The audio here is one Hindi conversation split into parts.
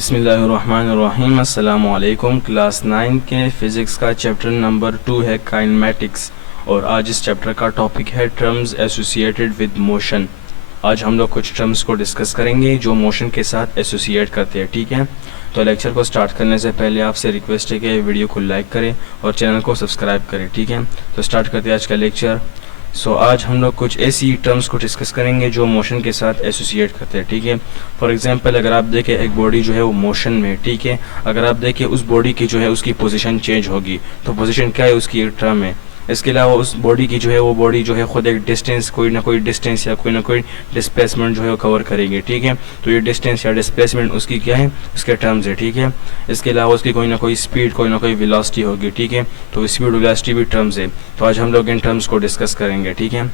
बिस्मिल्लाहिर्रहमानिर्रहीम। अस्सलामु अलैकुम। क्लास 9 के फ़िज़िक्स का चैप्टर नंबर 2 है काइनेमैटिक्स और आज इस चैप्टर का टॉपिक है टर्म्स एसोसिएटेड विद मोशन। आज हम लोग कुछ टर्म्स को डिस्कस करेंगे जो मोशन के साथ एसोसिएट करते हैं। ठीक है, तो लेक्चर को स्टार्ट करने से पहले आपसे रिक्वेस्ट है कि वीडियो को लाइक करें और चैनल को सब्सक्राइब करें। ठीक है, तो स्टार्ट करते हैं आज का लेक्चर। आज हम लोग कुछ ऐसी टर्म्स को डिस्कस करेंगे जो मोशन के साथ एसोसिएट करते हैं। ठीक है, फॉर एग्जांपल अगर आप देखें एक बॉडी जो है वो मोशन में, ठीक है, अगर आप देखें उस बॉडी की जो है उसकी पोजीशन चेंज होगी तो पोजीशन क्या है, उसकी एक टर्म है। इसके अलावा उस बॉडी की जो है वो बॉडी जो है खुद एक डिस्टेंस, कोई ना कोई डिस्टेंस या कोई ना कोई डिस्प्लेसमेंट जो है वो कवर करेगी। ठीक है, तो ये डिस्टेंस या डिस्प्लेसमेंट उसकी क्या है, उसके टर्म्स है। ठीक है, इसके अलावा उसकी कोई ना कोई स्पीड, कोई ना कोई वेलोसिटी होगी। ठीक है, तो स्पीड वेलोसिटी भी टर्म्स है। तो आज हम लोग इन टर्म्स को डिस्कस करेंगे। ठीक है,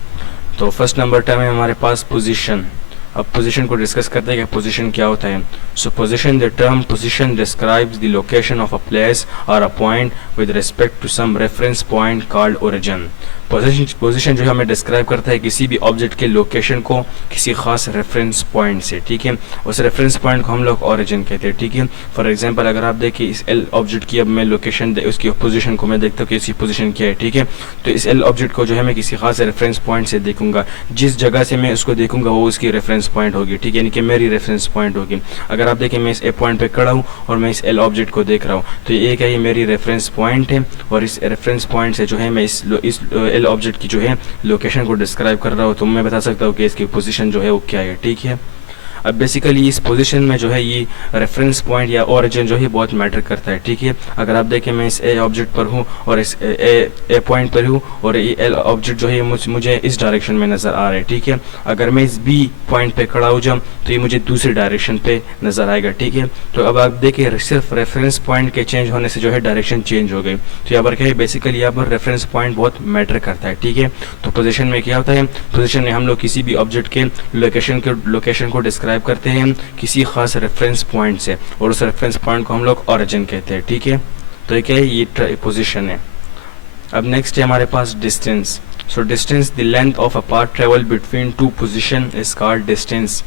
तो फर्स्ट नंबर टर्म है हमारे पास पोजीशन। अब पोजीशन को डिस्कस करते हैं कि पोजीशन क्या होता है। So position, the term position describes the location of a place or a point with respect to some reference point called origin. Position जो हमें डिस्क्राइब करता है किसी भी ऑब्जेक्ट के लोकेशन को किसी खास रेफरेंस पॉइंट से। ठीक है, उस रेफरेंस पॉइंट को हम लोग ओरिजिन कहते हैं। ठीक है, फॉर एग्जांपल अगर आप देखिए इस एल ऑब्जेक्ट की अब मैं लोकेशन उसकी पोजीशन को मैं देखता हूँ कि इसकी पोजीशन क्या है। ठीक है, तो इस एल ऑब्जेक्ट को जो है मैं किसी खास रेफरेंस पॉइंट से देखूंगा, जिस जगह से मैं उसको देखूंगा वो उसकी रेफरेंस पॉइंट होगी। ठीक है, यानी कि मेरी रेफरेंस पॉइंट होगी। अगर आप देखें मैं इस ए पॉइंट पे खड़ा हूँ और मैं इस एल ऑब्जेक्ट को देख रहा हूँ तो ये क्या है, मेरी रेफरेंस पॉइंट है और इस रेफरेंस पॉइंट से जो है मैं इस एल ऑब्जेक्ट की जो है लोकेशन को डिस्क्राइब कर रहा हूँ तो मैं बता सकता हूँ कि इसकी पोजीशन जो है वो क्या है। ठीक है, अब बेसिकली इस पोजीशन में जो है ये रेफरेंस पॉइंट या ओरिजिन जो है बहुत मैटर करता है। ठीक है, अगर आप देखें मैं इस ए ऑब्जेक्ट पर हूँ और इस ए पॉइंट पर हूँ और ये एल ऑब्जेक्ट जो है मुझे इस डायरेक्शन में नज़र आ रहा है। ठीक है, अगर मैं इस बी पॉइंट पे खड़ा हो जाऊँ तो ये मुझे दूसरी डायरेक्शन पे नज़र आएगा। ठीक है, तो अब आप देखिए सिर्फ रेफरेंस पॉइंट के चेंज होने से जो है डायरेक्शन चेंज हो गई। तो यहाँ पर क्या है, बेसिकली यहाँ पर रेफरेंस पॉइंट बहुत मैटर करता है। ठीक है, तो पोजीशन में क्या होता है, पोजीशन में हम लोग किसी भी ऑब्जेक्ट के लोकेशन को डिस्क्राइब करते हैं किसी खास रेफरेंस पॉइंट से और उस रेफरेंस पॉइंट को हम लोग ओरिजिन कहते हैं। ठीक है, तो ये क्या है, ये पोजीशन है। अब नेक्स्ट है हमारे पास distance. So distance, the length of a path travel between two position is called distance.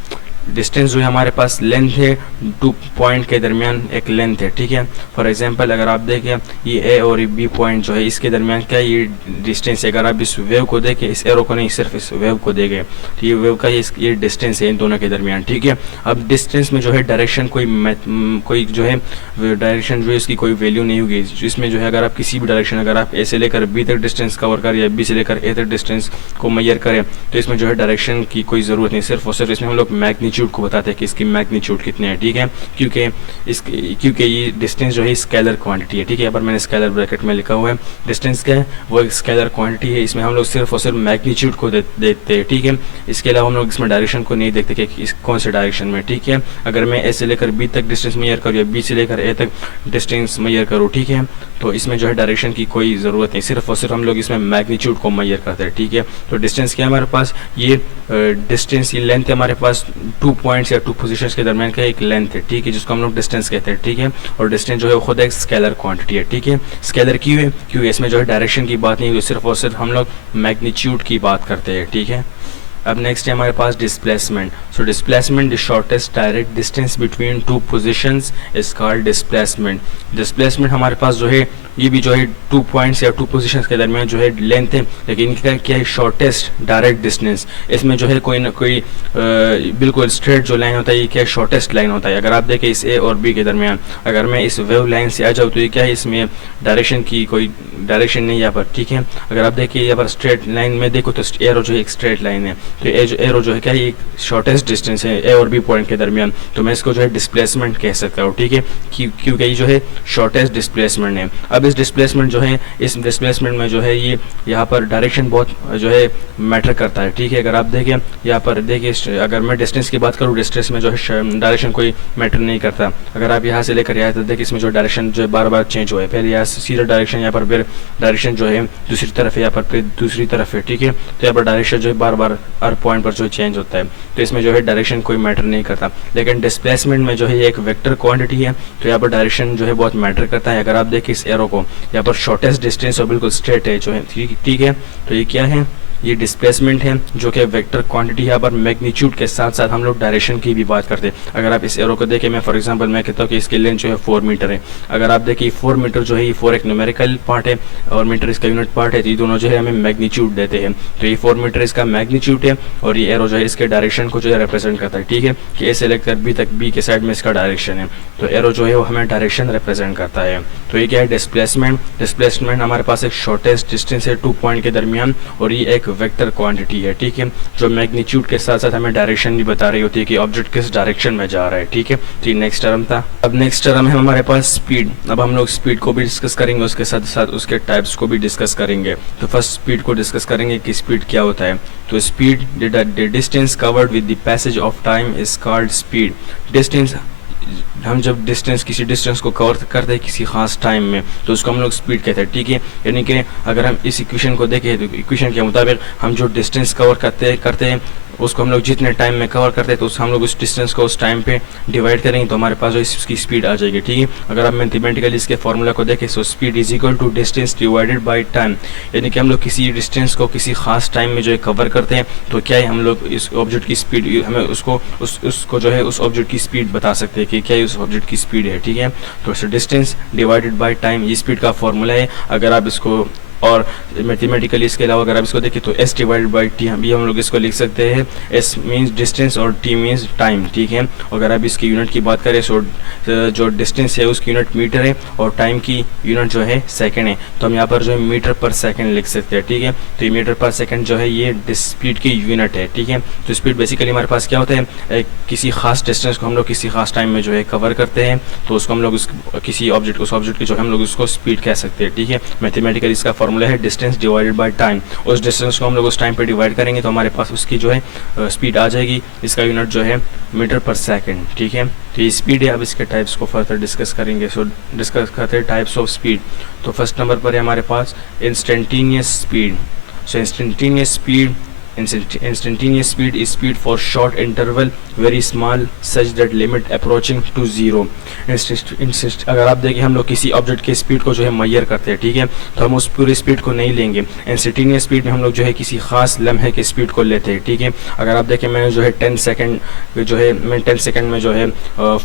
Distance जो है हमारे पास लेंथ है, टू पॉइंट के दरमियान एक लेंथ है। ठीक है, फॉर एग्जांपल अगर आप देखें ये ए और बी पॉइंट जो है इसके दरमियान क्या ये डिस्टेंस है। अगर आप इस वेव को देखें, इस एरो को नहीं सिर्फ इस वेव को देखें तो ये वेव का ये डिस्टेंस है इन दोनों के दरमियान। ठीक है, अब डिस्टेंस में जो है डायरेक्शन कोई जो है डायरेक्शन जो है इसकी कोई वैल्यू नहीं होगी। इसमें जो है अगर आप किसी भी डायरेक्शन, अगर आप ए से लेकर बी तक डिस्टेंस कवर करें या बी से लेकर ए तक डिस्टेंस को मेजर करें तो इसमें जो है डायरेक्शन की कोई ज़रूरत नहीं, सिर्फ और सिर्फ इसमें हम लोग मैग्नीट्यूड को बताते हैं कि इसकी मैग्नीट्यूड कितनी है। ठीक है, क्योंकि ये डिस्टेंस जो है स्केलर क्वांटिटी है। ठीक है, यहाँ पर मैंने स्केलर ब्रैकेट में लिखा हुआ है, डिस्टेंस क्या है वो एक स्केलर क्वांटिटी है। इसमें हम लोग सिर्फ और सिर्फ मैग्नीट्यूड को देखते हैं। ठीक है, इसके अलावा हम लोग इसमें डायरेक्शन को नहीं देखते कि इस कौन से डायरेक्शन में। ठीक है, अगर मैं ए से लेकर बी तक डिस्टेंस मेजर करूँ या बी से लेकर ए तक डिस्टेंस मेजर करूँ, ठीक है, तो इसमें जो है डायरेक्शन की कोई ज़रूरत नहीं, सिर्फ और सिर्फ हम लोग इसमें मैग्नीट्यूड को मेजर करते हैं। ठीक है, तो डिस्टेंस क्या है हमारे पास, ये डिस्टेंस, ये लेंथ है हमारे पास टू पॉइंट्स या टू पोजीशंस के दरमियान का एक लेंथ है। ठीक है, जिसको हम लोग डिस्टेंस कहते हैं। ठीक है, और डिस्टेंस जो है वो खुद एक स्केलर क्वांटिटी है। ठीक है, स्केलर क्यों है, क्योंकि इसमें जो है डायरेक्शन की बात नहीं है, सिर्फ और सिर्फ हम लोग मैग्नीट्यूड की बात करते हैं। ठीक है, अब नेक्स्ट है हमारे पास displacement. So displacement, the shortest direct distance between two positions is called displacement. Displacement हमारे पास जो है ये भी जो है टू पॉइंट्स या टू पोजीशंस के दरमियान जो है लेंथ है, लेकिन इनका क्या है, शॉर्टेस्ट डायरेक्ट डिस्टेंस। इसमें जो है कोई ना कोई बिल्कुल स्ट्रेट जो लाइन होता है ये क्या शॉर्टेस्ट लाइन होता है। अगर आप देखें इस ए और बी के दरमियान, अगर मैं इस वेव लाइन से आ जाऊँ तो ये क्या है, इसमें डायरेक्शन की कोई डायरेक्शन नहीं यहाँ पर। ठीक है, अगर आप देखिए यहाँ पर स्ट्रेट लाइन में देखो तो एरो जो है एक स्ट्रेट लाइन है, तो एरो जो है क्या ये शॉर्टेस्ट डिस्टेंस है ए और बी पॉइंट के दरमियान, तो मैं इसको जो है डिस्प्लेसमेंट कह सकता हूँ। ठीक है, क्योंकि ये जो है शॉर्टेस्ट डिस्प्लेसमेंट है। अब इस डिस्प्लेसमेंट जो है, इस डिस्प्लेसमेंट में जो है ये यहाँ पर डायरेक्शन बहुत जो है मैटर करता है। ठीक है, अगर आप देखें यहाँ पर देखिए, अगर मैं डिस्टेंस की बात करूँ, डिस्टेंस में जो है डायरेक्शन कोई मैटर नहीं करता। अगर आप यहाँ से लेकर यहाँ तक देखिए इसमें जो डायरेक्शन जो है बार बार चेंज हुआ है, पहले यहाँ से सीधा डायरेक्शन, यहाँ पर फिर डायरेक्शन जो है दूसरी तरफ है, यहाँ पर फिर दूसरी तरफ है। ठीक है, तो यहाँ पर डायरेक्शन जो है बार बार हर पॉइंट पर जो चेंज होता है, तो इसमें जो है डायरेक्शन कोई मैटर नहीं करता। लेकिन डिस्प्लेसमेंट में जो है एक वेक्टर क्वांटिटी है, तो यहाँ पर डायरेक्शन जो है बहुत मैटर करता है। अगर आप देखिए इस एरो को, यहाँ पर शॉर्टेस्ट डिस्टेंस और बिल्कुल स्ट्रेट है जो है। ठीक है, तो ये क्या है, ये डिस्प्लेसमेंट है जो कि वेक्टर क्वांटिटी है, पर मैग्नीट्यूड के साथ साथ हम लोग डायरेक्शन की भी बात करते हैं। अगर आप इस एरो को देखें, मैं फॉर एग्जांपल मैं कहता हूँ कि इसकी लेंथ जो है 4 मीटर है। अगर आप देखिए 4 मीटर जो है ये 4 एक न्यूमेरिकल पार्ट है और मीटर इसका यूनिट पार्ट है, तो ये दोनों जो है हमें मैग्नीट्यूड देते हैं। तो ये 4 मीटर इसका मैग्नीट्यूड है और ये एरो जो है इसके डायरेक्शन को जो है रिप्रेजेंट करता है। ठीक है, कि ए से लेकर बी तक, बी के साइड में इसका डायरेक्शन है, तो एरो जो है वो हमें डायरेक्शन रिप्रेजेंट करता है। तो ये क्या है, डिस्प्लेसमेंट। डिस्प्लेसमेंट हमारे पास एक शॉर्टेस्ट डिस्टेंस है 2 पॉइंट के दरमियान, और ये एक वेक्टर क्वांटिटी है। ठीक है, जो मैग्नीट्यूड के साथ साथ हमें डायरेक्शन भी बता रही होती है कि ऑब्जेक्ट किस डायरेक्शन में जा रहा है। ठीक है, तो ये नेक्स्ट टर्म था। अब नेक्स्ट टर्म है हमारे पास स्पीड। अब हम लोग स्पीड को भी डिस्कस करेंगे, उसके साथ साथ उसके टाइप्स को भी डिस्कस करेंगे। तो फर्स्ट स्पीड को डिस्कस करेंगे कि स्पीड क्या होता है। तो speed, the distance covered with the passage of time is called speed. Distance, हम जब डिस्टेंस, किसी डिस्टेंस को कवर करते हैं किसी खास टाइम में, तो उसको हम लोग स्पीड कहते हैं। ठीक है, यानी कि अगर हम इस इक्वेशन को देखें तो इक्वेशन के मुताबिक हम जो डिस्टेंस कवर करते हैं उसको हम लोग जितने टाइम में कवर करते हैं, तो हम लोग उस डिस्टेंस को उस टाइम पे डिवाइड करेंगे तो हमारे पास जो इसकी स्पीड आ जाएगी। ठीक है, अगर आप मैथमेटिकली इसके फॉर्मूला को देखें, so speed is equal to distance divided by time. यानी कि हम लोग किसी डिस्टेंस को किसी खास टाइम में जो है कवर करते हैं, तो क्या है, हम लोग इस ऑब्जेक्ट की स्पीड, हमें उसको जो है उस ऑब्जेक्ट की स्पीड बता सकते हैं कि क्या उस ऑब्जेक्ट की स्पीड है। ठीक है, तो डिस्टेंस डिवाइडेड बाय टाइम ये स्पीड का फॉर्मूला है। अगर आप इसको और मैथमेटिकली इसके अलावा अगर आप इसको देखें तो s डिवाइडेड बाई टी हम लोग इसको लिख सकते हैं। s मीन्स डिस्टेंस और t मीन्स टाइम। ठीक है, अगर आप इसकी यूनिट की बात करें, सो जो डिस्टेंस है उसकी यूनिट मीटर है और टाइम की यूनिट जो है सेकंड है, तो हम यहाँ पर जो है मीटर पर सेकंड लिख सकते हैं। ठीक है, तो ये मीटर पर सेकंड जो है ये स्पीड की यूनिट है। ठीक है, तो स्पीड बेसिकली हमारे पास क्या होता है, किसी खास डिस्टेंस को हम लोग किसी खास टाइम में जो है कवर करते हैं, तो उसको हम लोग किसी ऑब्जेक्ट, उस ऑब्जेक्ट की जो हम लोग उसको स्पीड कह सकते हैं। ठीक है, मैथमेटिकली इसका फॉर्मूला है डिस्टेंस डिवाइडेड बाय टाइम। उस डिस्टेंस को हम लोग उस टाइम पे डिवाइड करेंगे तो हमारे पास उसकी जो है स्पीड आ जाएगी। इसका यूनिट जो है मीटर पर सेकंड। ठीक है, तो ये स्पीड है। अब इसके टाइप्स को फर्दर डिस्कस करेंगे। सो डिस्कस करते हैं टाइप्स ऑफ स्पीड। तो फर्स्ट नंबर पर है हमारे पास instantaneous speed. So instantaneous speed is speed for short interval very small such that limit approaching to zero। अगर आप देखें, हम लोग किसी ऑब्जेक्ट की स्पीड को जो है मेजर करते हैं, ठीक है, तो हम उस पूरी स्पीड को नहीं लेंगे। इंस्टेंटेनियस स्पीड में हम लोग जो है किसी खास लम्हे की स्पीड को लेते हैं। ठीक है, अगर आप देखें, मैंने जो है 10 सेकंड जो है, मैं 10 सेकंड में जो है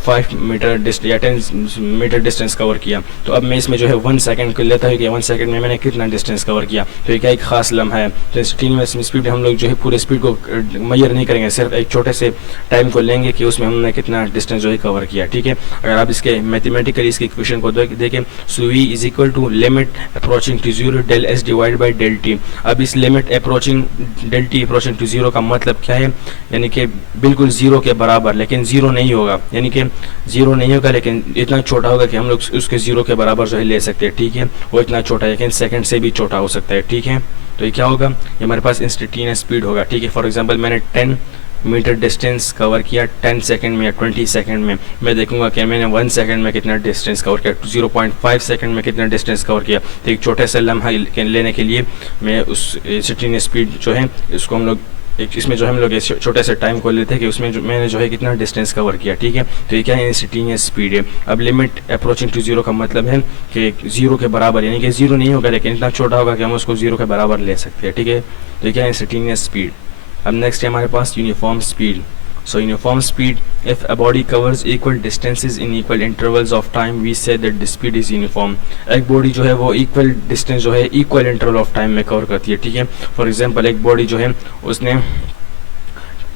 5 मीटर या 10 मीटर डिस्टेंस कवर किया, तो अब मैं इसमें जो है 1 सेकंड को लेता हूँ कि 1 सेकंड में मैंने कितना डिस्टेंस कवर किया। तो ये क्या एक खास लम्हा है। तो इंस्टेंटेनियस स्पीड हम लोग जो है पूरे स्पीड को मेजर नहीं करेंगे, सिर्फ एक छोटे से टाइम को लेंगे कि उसमें हमने कितना डिस्टेंस जो है कवर किया। ठीक है, अगर आप इसके मैथमेटिकली इसके इक्वेशन को देखें, so v is equal to limit approaching to zero del s divide by del T. अब इस limit approaching del T approaching to zero का मतलब क्या है, यानी कि बिल्कुल जीरो के बराबर, लेकिन जीरो नहीं होगा, यानी कि जीरो नहीं होगा लेकिन इतना छोटा होगा कि हम लोग उसके जीरो के बराबर जो है ले सकते हैं। ठीक है, वो इतना छोटा है लेकिन सेकंड से भी छोटा हो सकता है। ठीक है, तो ये क्या होगा, ये हमारे पास इंस्टेंटेनियस स्पीड होगा। ठीक है, फॉर एग्जांपल मैंने 10 मीटर डिस्टेंस कवर किया 10 सेकंड में या 20 सेकंड में, मैं देखूंगा कि मैंने 1 सेकंड में कितना डिस्टेंस कवर किया, 0.5 सेकंड में कितना डिस्टेंस कवर किया। तो एक छोटे से लम्हा लेने के लिए मैं उस इंस्टेंटेनियस स्पीड जो है इसको हम लोग इसमें जो हम लोग छोटे से टाइम को लेते हैं कि उसमें मैंने जो है कितना डिस्टेंस कवर किया। ठीक है, तो ये क्या है, इंस्टेंटेनियस स्पीड है। अब लिमिट अप्रोचिंग टू जीरो का मतलब है कि जीरो के बराबर, यानी कि जीरो नहीं होगा लेकिन इतना छोटा होगा कि हम उसको जीरो के बराबर ले सकते हैं। ठीक है, तो ये क्या है, इंस्टेंटेनियस स्पीड। अब नेक्स्ट है हमारे पास uniform speed. So uniform speed, if a body covers equal distances in equal intervals of time, we say that the speed is uniform। एक बॉडी जो है वो इक्वल डिस्टेंस जो है इक्वल इंटरवल ऑफ टाइम में कवर करती है। ठीक है, फॉर एग्जांपल एक बॉडी जो है उसने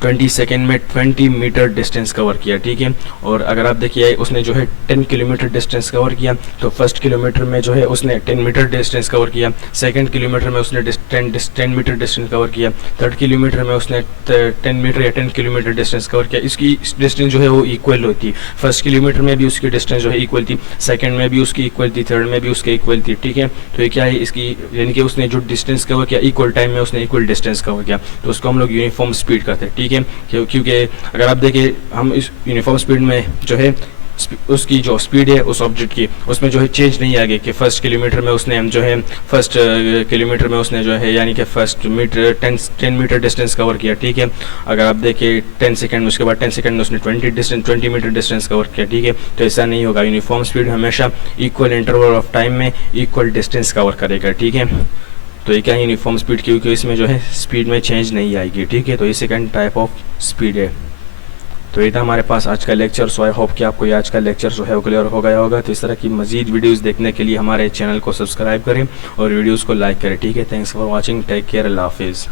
20 सेकेंड में 20 मीटर डिस्टेंस कवर किया। ठीक है, और अगर आप देखिए उसने जो है 10 किलोमीटर डिस्टेंस कवर किया, तो फर्स्ट किलोमीटर में जो है उसने 10 मीटर डिस्टेंस कवर किया, सेकंड किलोमीटर में उसने 10 मीटर डिस्टेंस कवर किया, थर्ड किलोमीटर में उसने 10 मीटर या 10 किलोमीटर डिस्टेंस कवर किया। इसकी डिस्टेंस जो है वो इक्वल होती, फर्स्ट किलोमीटर में भी उसकी डिस्टेंस जो है इक्वल थी, सेकेंड में भी उसकी इक्वल थी, थर्ड में भी उसकी इक्वल थी। ठीक है, तो ये क्या है, इसकी यानी कि उसने जो डिस्टेंस कवर किया इक्वल टाइम में उसने इक्वल डिस्टेंस कवर किया, तो उसको हम लोग यूनिफॉर्म स्पीड कहते हैं। ठीक है, क्योंकि अगर आप देखें, हम इस यूनिफॉर्म स्पीड में जो है उसकी जो स्पीड है उस ऑब्जेक्ट की, उसमें जो है चेंज नहीं आएगी कि फर्स्ट किलोमीटर में उसने जो है फर्स्ट किलोमीटर में उसने जो है यानी कि first metre 10 metre distance cover किया। ठीक है, अगर आप देखें 10 सेकंड में, उसके बाद 10 सेकंड में उसने 20 मीटर डिस्टेंस कवर किया। ठीक है, तो ऐसा नहीं होगा, यूनिफॉर्म स्पीड हमेशा इक्वल इंटरवल ऑफ टाइम में इक्वल डिस्टेंस कवर करेगा। ठीक है, तो ये क्या है, यूनिफॉर्म स्पीड, क्योंकि इसमें जो है स्पीड में चेंज नहीं आएगी, ठीक है। तो ये सेकंड टाइप ऑफ स्पीड है। तो ये था हमारे पास आज का लेक्चर। सो आई होप कि आपको ये आज का लेक्चर जो है वो क्लियर हो गया होगा। तो इस तरह की मजीद वीडियोस देखने के लिए हमारे चैनल को सब्सक्राइब करें और वीडियोस को लाइक करें, ठीक है। Thanks for watching, take care, अल्लाह हाफिज़।